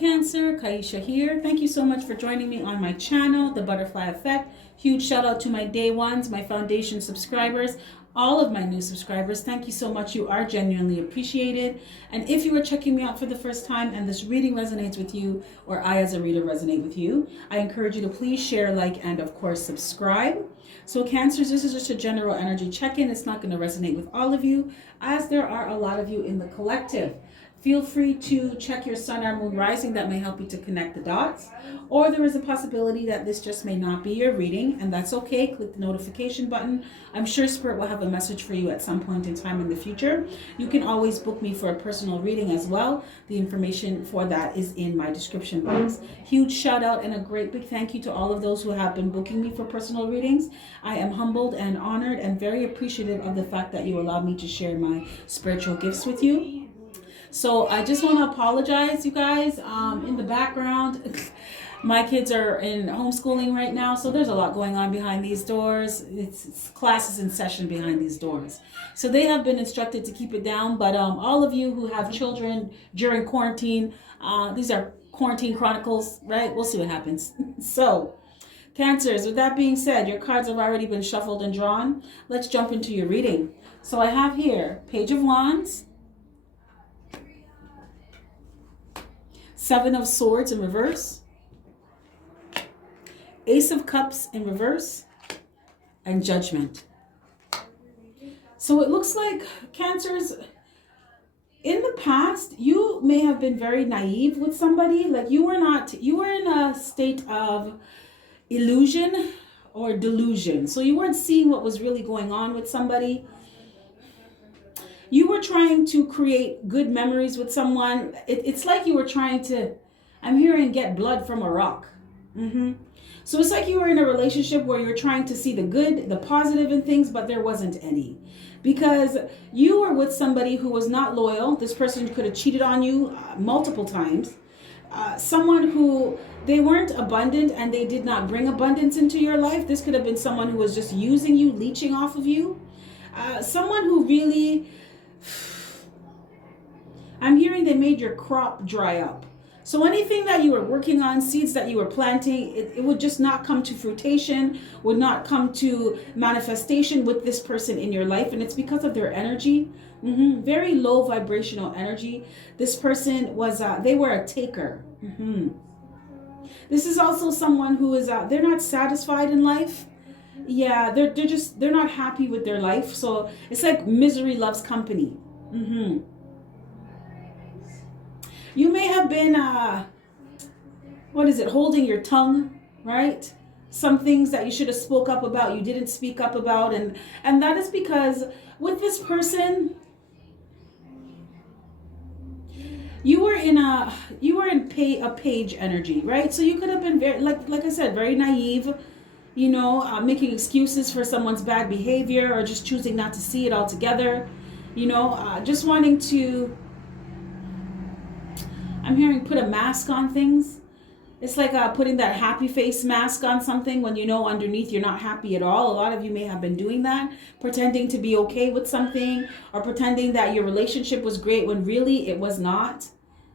Cancer, Kaisha here. Thank you so much for joining me on my channel, The Butterfly Effect. Huge shout out to my day ones, my foundation subscribers, all of my new subscribers. Thank you so much. You are genuinely appreciated. And if you are checking me out for the first time and this reading resonates with you, or I as a reader resonate with you, I encourage you to please share, like, and of course subscribe. So Cancers, this is just a general energy check-in. It's not going to resonate with all of you, as there are a lot of you in the collective. Feel free to check your sun or moon rising. That may help you to connect the dots. Or there is a possibility that this just may not be your reading, and that's okay. Click the notification button. I'm sure Spirit will have a message for you at some point in time in the future. You can always book me for a personal reading as well. The information for that is in my description box. Huge shout out and a great big thank you to all of those who have been booking me for personal readings. I am humbled and honored and very appreciative of the fact that you allowed me to share my spiritual gifts with you. So I just want to apologize, you guys. In the background, my kids are in homeschooling right now, so there's a lot going on behind these doors. It's classes in session behind these doors. So they have been instructed to keep it down, but all of you who have children during quarantine, these are quarantine chronicles, right? We'll see what happens. So, Cancers, with that being said, your cards have already been shuffled and drawn. Let's jump into your reading. So I have here Page of Wands, Seven of Swords in reverse, Ace of Cups in reverse, and Judgment. So it looks like, Cancers, in the past, you may have been very naive with somebody. Like you were in a state of illusion or delusion. So you weren't seeing what was really going on with somebody. You were trying to create good memories with someone. It's like you were trying to, I'm hearing, get blood from a rock. So it's like you were in a relationship where you're trying to see the good, the positive in things, but there wasn't any. Because you were with somebody who was not loyal. This person could have cheated on you multiple times. Someone who, they weren't abundant and they did not bring abundance into your life. This could have been someone who was just using you, leeching off of you. Someone who really, I'm hearing they made your crop dry up. So anything that you were working on, seeds that you were planting, it would just not come to fruition, would not come to manifestation with this person in your life. And it's because of their energy. Very low vibrational energy. This person was, they were a taker. This is also someone who is, they're not satisfied in life. Yeah, they're not happy with their life. So it's like misery loves company. You may have been, holding your tongue, right? Some things that you should have spoke up about, you didn't speak up about. And that is because with this person, you were in a page energy, right? So you could have been very, like I said, very naive, making excuses for someone's bad behavior or just choosing not to see it altogether, just wanting to, I'm hearing, put a mask on things. It's like putting that happy face mask on something when you know underneath you're not happy at all. A lot of you may have been doing that, pretending to be okay with something or pretending that your relationship was great when really it was not.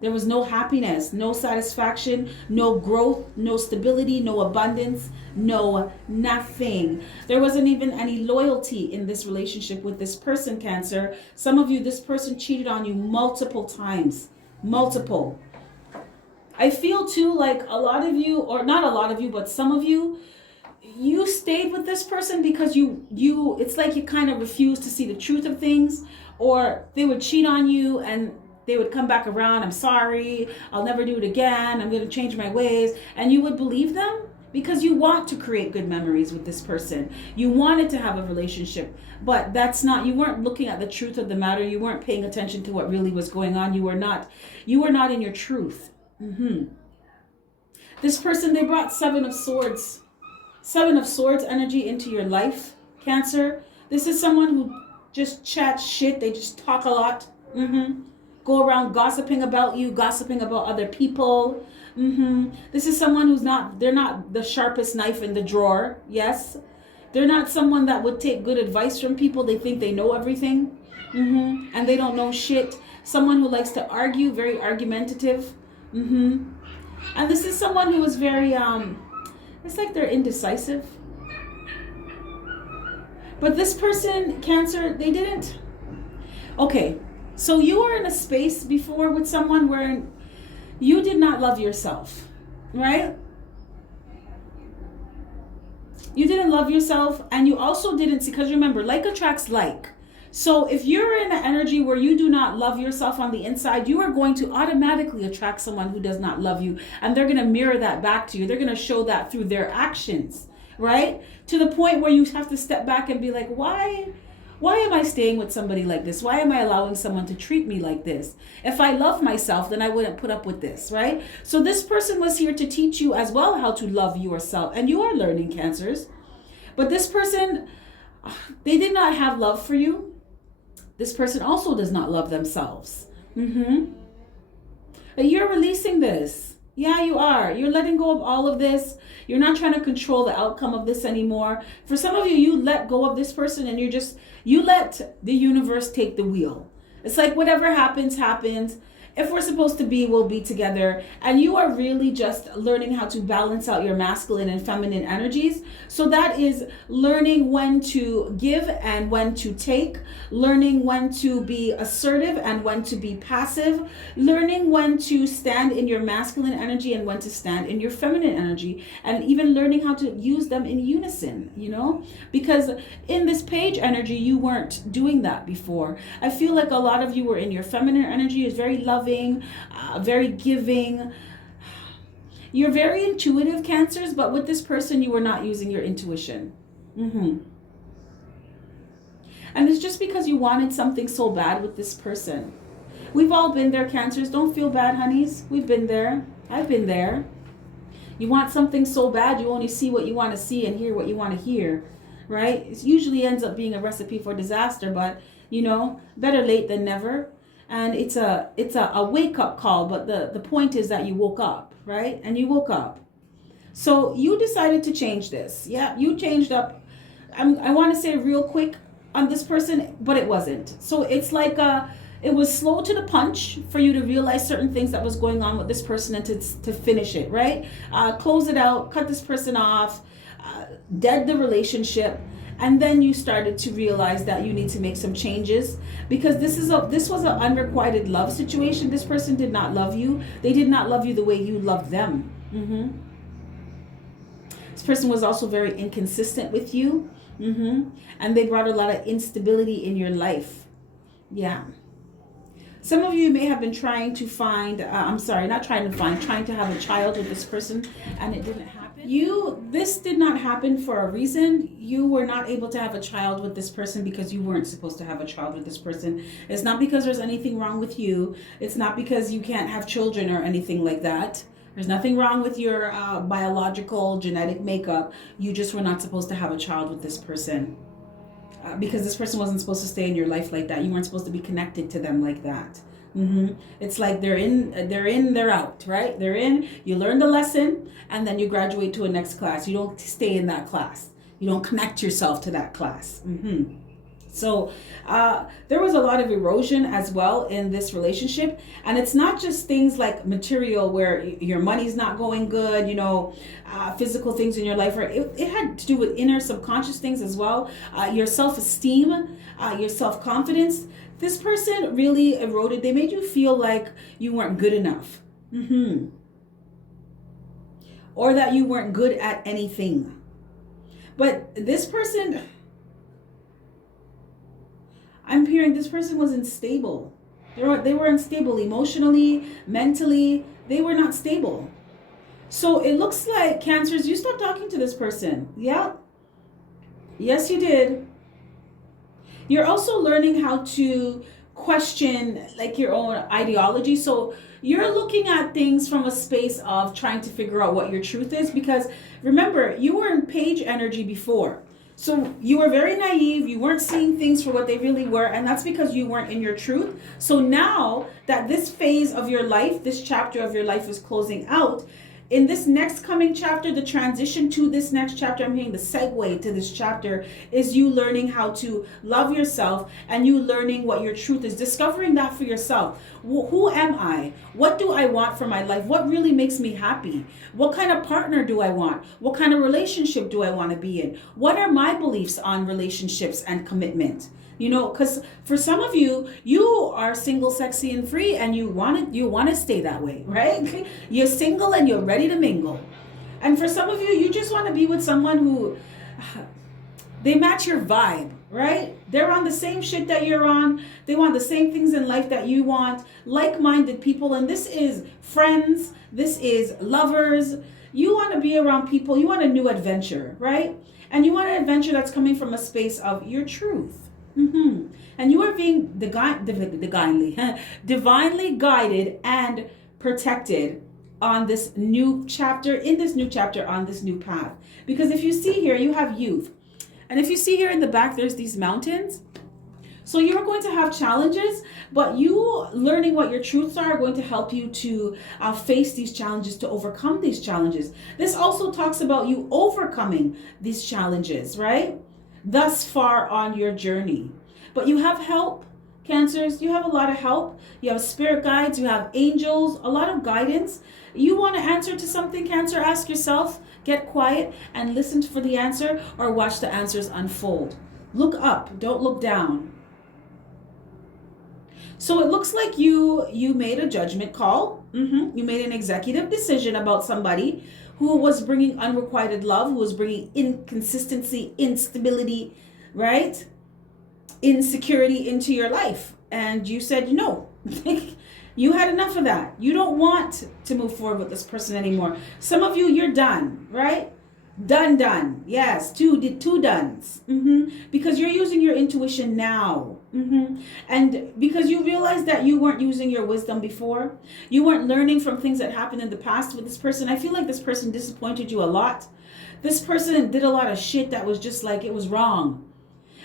There was no happiness, no satisfaction, no growth, no stability, no abundance, no nothing. There wasn't even any loyalty in this relationship with this person, Cancer. Some of you, this person cheated on you multiple times. Multiple. I feel too like a lot of you, or not a lot of you, but some of you, you stayed with this person because you it's like you kind of refused to see the truth of things, or they would cheat on you and they would come back around. I'm sorry, I'll never do it again, I'm going to change my ways. And you would believe them because you want to create good memories with this person. You wanted to have a relationship, but you weren't looking at the truth of the matter. You weren't paying attention to what really was going on. You were not in your truth. This person, they brought Seven of Swords energy into your life, Cancer. This is someone who just chats shit. They just talk a lot. Go around gossiping about you, gossiping about other people. This is someone who's they're not the sharpest knife in the drawer. Yes. They're not someone that would take good advice from people. They think they know everything. And they don't know shit. Someone who likes to argue, very argumentative. Mm-hmm. And this is someone who is very, it's like they're indecisive. But this person, Cancer, they didn't. Okay, so you were in a space before with someone where you did not love yourself, right? You didn't love yourself, and you also didn't see, because remember, like attracts like. So if you're in an energy where you do not love yourself on the inside, you are going to automatically attract someone who does not love you, and they're going to mirror that back to you. They're going to show that through their actions, right? To the point where you have to step back and be like, why am I staying with somebody like this? Why am I allowing someone to treat me like this? If I love myself, then I wouldn't put up with this, right? So this person was here to teach you as well how to love yourself. And you are learning, Cancers. But this person, they did not have love for you. This person also does not love themselves. But you're releasing this. Yeah, you are. You're letting go of all of this. You're not trying to control the outcome of this anymore. For some of you, you let go of this person and you let the universe take the wheel. It's like whatever happens, happens. If we're supposed to be, we'll be together. And you are really just learning how to balance out your masculine and feminine energies. So that is learning when to give and when to take, learning when to be assertive and when to be passive, learning when to stand in your masculine energy and when to stand in your feminine energy, and even learning how to use them in unison, because in this page energy, you weren't doing that before. I feel like a lot of you were in your feminine energy, is very loving, very giving. You're very intuitive, Cancers, but with this person, you were not using your intuition. And it's just because you wanted something so bad with this person. We've all been there, Cancers. Don't feel bad, honeys. We've been there. I've been there. You want something so bad, you only see what you want to see and hear what you want to hear, right? It usually ends up being a recipe for disaster, but better late than never. And it's a wake up call, but the point is that you woke up, right? And you woke up. So you decided to change this. Yeah, you changed up. I want to say real quick on this person, but it wasn't. So it's like it was slow to the punch for you to realize certain things that was going on with this person and to finish it, right? Close it out, cut this person off, dead the relationship. And then you started to realize that you need to make some changes, because this was an unrequited love situation. This person did not love you. They did not love you the way you loved them. This person was also very inconsistent with you. And they brought a lot of instability in your life. Yeah. Some of you may have been trying to find, trying to have a child with this person, and it didn't happen. This did not happen for a reason. You were not able to have a child with this person because you weren't supposed to have a child with this person. It's not because there's anything wrong with you. It's not because you can't have children or anything like that. There's nothing wrong with your biological genetic makeup. You just were not supposed to have a child with this person. Because this person wasn't supposed to stay in your life like that. You weren't supposed to be connected to them like that. It's like they're in, they're out, right? They're in, you learn the lesson, and then you graduate to a next class. You don't stay in that class. You don't connect yourself to that class. So there was a lot of erosion as well in this relationship. And it's not just things like material where your money's not going good, physical things in your life. It had to do with inner subconscious things as well. Your self-esteem, your self-confidence. This person really eroded. They made you feel like you weren't good enough. Or that you weren't good at anything. But this person, I'm hearing this person was unstable. They were unstable emotionally, mentally. They were not stable. So it looks like, Cancers, you stopped talking to this person. Yeah. Yes, you did. You're also learning how to question like your own ideology. So you're looking at things from a space of trying to figure out what your truth is, because remember, you were in page energy before. So you were very naive. You weren't seeing things for what they really were. And that's because you weren't in your truth. So now that this phase of your life, this chapter of your life is closing out, In this next coming chapter, the transition to this next chapter, I'm hearing the segue to this chapter is you learning how to love yourself and you learning what your truth is, discovering that for yourself. Who am I? What do I want for my life? What really makes me happy? What kind of partner do I want? What kind of relationship do I want to be in? What are my beliefs on relationships and commitment? You know, because for some of you, you are single, sexy, and free, and you want to stay that way, right? You're single and you're ready to mingle. And for some of you, you just want to be with someone who they match your vibe, right? They're on the same shit that you're on. They want the same things in life that you want. Like-minded people, and this is friends. This is lovers. You want to be around people. You want a new adventure, right? And you want an adventure that's coming from a space of your truth. And you are being divinely guided and protected on this new chapter, on this new path. Because if you see here, you have youth. And if you see here in the back, there's these mountains. So you're going to have challenges, but you learning what your truths are going to help you to face these challenges, to overcome these challenges. This also talks about you overcoming these challenges, right? Thus far on your journey. But you have help, Cancers. You have a lot of help. You have spirit guides. You have angels, a lot of guidance. You want to answer to something, Cancer? Ask yourself, get quiet and listen for the answer, or watch the answers unfold. Look up, don't look down. So it looks like you made a judgment call. You made an executive decision about somebody who was bringing unrequited love, who was bringing inconsistency, instability, right? Insecurity into your life. And you said no. You had enough of that. You don't want to move forward with this person anymore. Some of you, you're done, right? Done. Yes, two dones. Because you're using your intuition now. And because you realize that you weren't using your wisdom before, you weren't learning from things that happened in the past with this person. I feel like this person disappointed you a lot. This person did a lot of shit that was just like, it was wrong.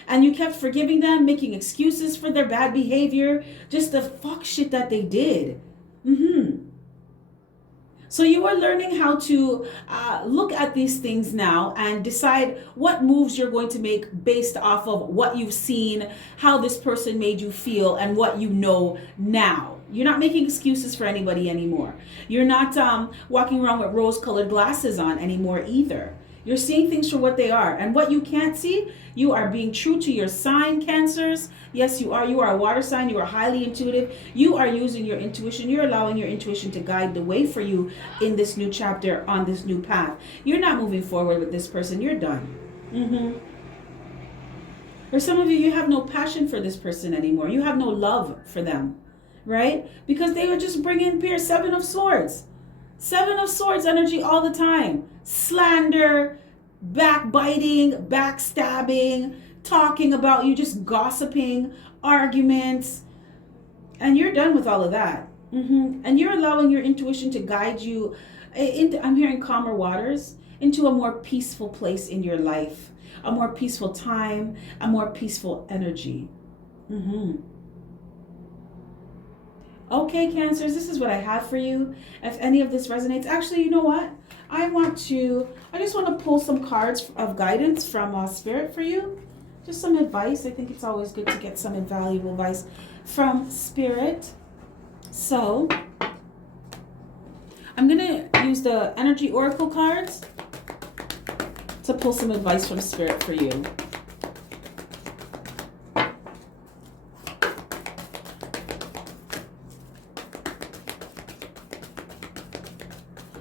And you kept forgiving them, making excuses for their bad behavior, just the fuck shit that they did. So you are learning how to look at these things now and decide what moves you're going to make based off of what you've seen, how this person made you feel, and what you know now. You're not making excuses for anybody anymore. You're not walking around with rose-colored glasses on anymore either. You're seeing things for what they are. And what you can't see, you are being true to your sign, Cancers. Yes, you are. You are a water sign. You are highly intuitive. You are using your intuition. You're allowing your intuition to guide the way for you in this new chapter, on this new path. You're not moving forward with this person. You're done. For some of you, you have no passion for this person anymore. You have no love for them, right? Because they were just bringing Pierce, Seven of Swords. Seven of Swords energy all the time. Slander, backbiting, backstabbing, talking about you, just gossiping, arguments. And you're done with all of that. And you're allowing your intuition to guide you into, I'm hearing calmer waters, into a more peaceful place in your life, a more peaceful time, a more peaceful energy. Okay, Cancers, this is what I have for you. If any of this resonates, actually, you know what? I just want to pull some cards of guidance from Spirit for you. Just some advice. I think it's always good to get some invaluable advice from Spirit. So, I'm going to use the Energy Oracle cards to pull some advice from Spirit for you.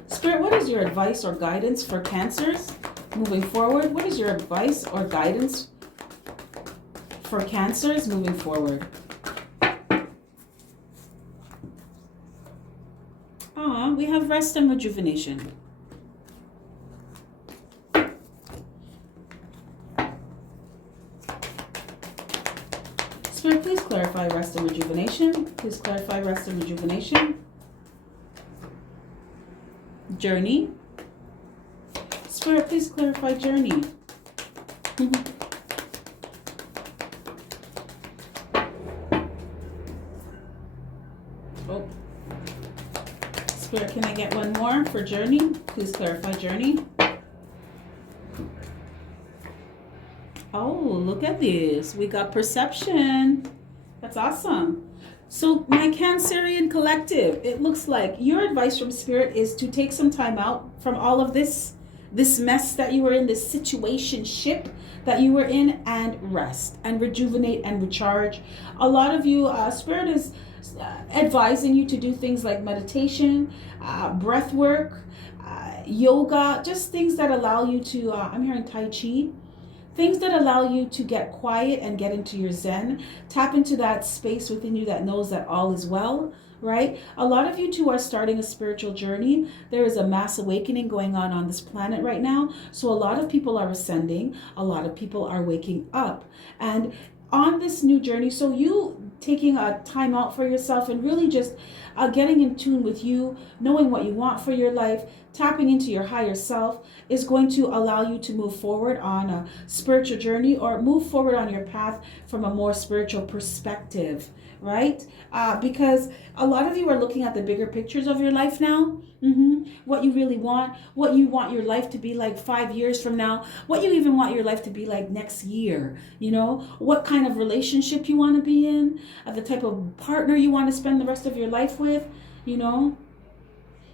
Spirit, what is your advice or guidance for Cancers moving forward? What is your advice or guidance for Cancers moving forward? We have rest and rejuvenation. Spirit, please clarify rest and rejuvenation. Please clarify rest and rejuvenation. Journey. Spirit, please clarify journey. Spirit, can I get one more for journey? Please clarify journey. Oh, look at this. We got perception. That's awesome. So my Cancerian collective, it looks like your advice from Spirit is to take some time out from all of this mess that you were in, this situationship that you were in, and rest and rejuvenate and recharge. A lot of you, Spirit is advising you to do things like meditation, breath work, yoga, just things that allow you to, I'm hearing Tai Chi, things that allow you to get quiet and get into your Zen, tap into that space within you that knows that all is well, right? A lot of you too are starting a spiritual journey. There is a mass awakening going on this planet right now. So a lot of people are ascending. A lot of people are waking up. And on this new journey, so you taking a time out for yourself and really just getting in tune with you, knowing what you want for your life, tapping into your higher self is going to allow you to move forward on a spiritual journey or move forward on your path from a more spiritual perspective, right? Because a lot of you are looking at the bigger pictures of your life now. What you really want, what you want your life to be like 5 years from now, what you even want your life to be like next year, you know, what kind of relationship you want to be in, the type of partner you want to spend the rest of your life with, you know.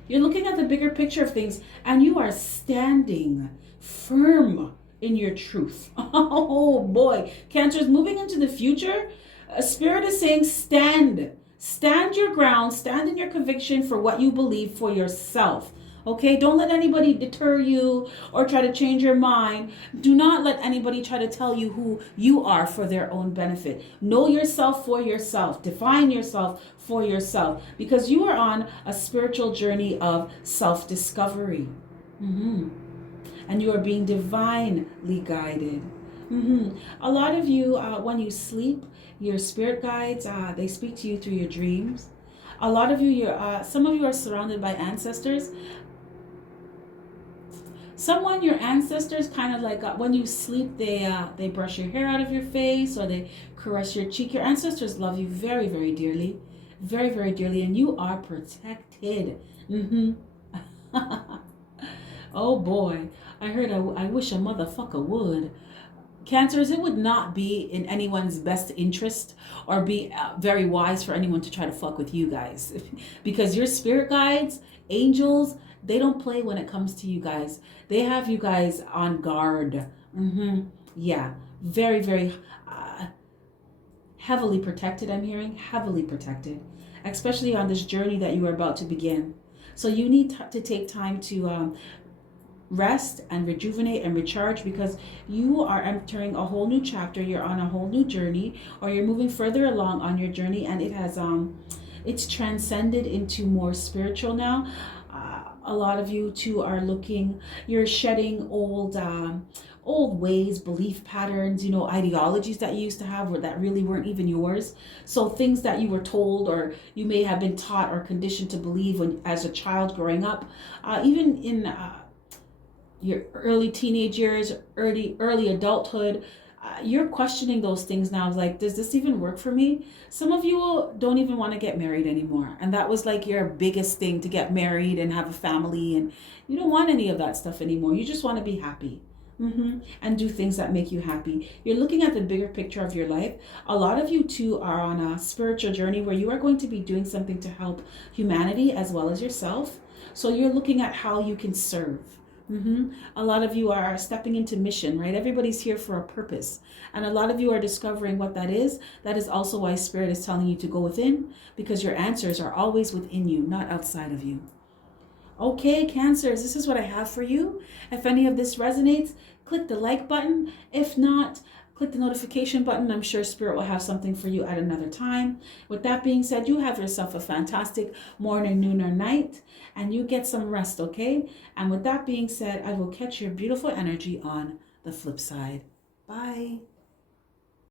You're looking at the bigger picture of things and you are standing firm in your truth. Oh boy, Cancer is moving into the future. Spirit is saying stand your ground, stand in your conviction for what you believe for yourself. Okay, don't let anybody deter you or try to change your mind. Do not let anybody try to tell you who you are for their own benefit. Know yourself for yourself. Define yourself for yourself, because you are on a spiritual journey of self-discovery. And you are being divinely guided. A lot of you, when you sleep, your spirit guides, they speak to you through your dreams. A lot of you, some of you are surrounded by ancestors. Your ancestors kind of like, when you sleep, they brush your hair out of your face or they caress your cheek. Your ancestors love you very, very dearly. Very, very dearly. And you are protected. Oh boy. I heard I wish a motherfucker would. Cancers, it would not be in anyone's best interest or be very wise for anyone to try to fuck with you guys. Because your spirit guides, angels, they don't play when it comes to you guys. They have you guys on guard. Yeah, very, very heavily protected, I'm hearing. Heavily protected. Especially on this journey that you are about to begin. So you need to take time to rest and rejuvenate and recharge, because you are entering a whole new chapter. You're on a whole new journey, or you're moving further along on your journey, and it has it's transcended into more spiritual now. A lot of you too are you're shedding old ways, belief patterns, you know, ideologies that you used to have that really weren't even yours. So things that you were told or you may have been taught or conditioned to believe as a child growing up, even in your early teenage years, early adulthood, you're questioning those things now. Like, does this even work for me? Some of you don't even want to get married anymore. And that was like your biggest thing, to get married and have a family. And you don't want any of that stuff anymore. You just want to be happy. And do things that make you happy. You're looking at the bigger picture of your life. A lot of you too are on a spiritual journey where you are going to be doing something to help humanity as well as yourself. So you're looking at how you can serve. A lot of you are stepping into mission, right? Everybody's here for a purpose. And a lot of you are discovering what that is. That is also why Spirit is telling you to go within, because your answers are always within you, not outside of you. Okay, Cancers, this is what I have for you. If any of this resonates, click the like button. If not, click the notification button. I'm sure Spirit will have something for you at another time. With that being said, you have yourself a fantastic morning, noon, or night, and you get some rest, okay? And with that being said, I will catch your beautiful energy on the flip side. Bye.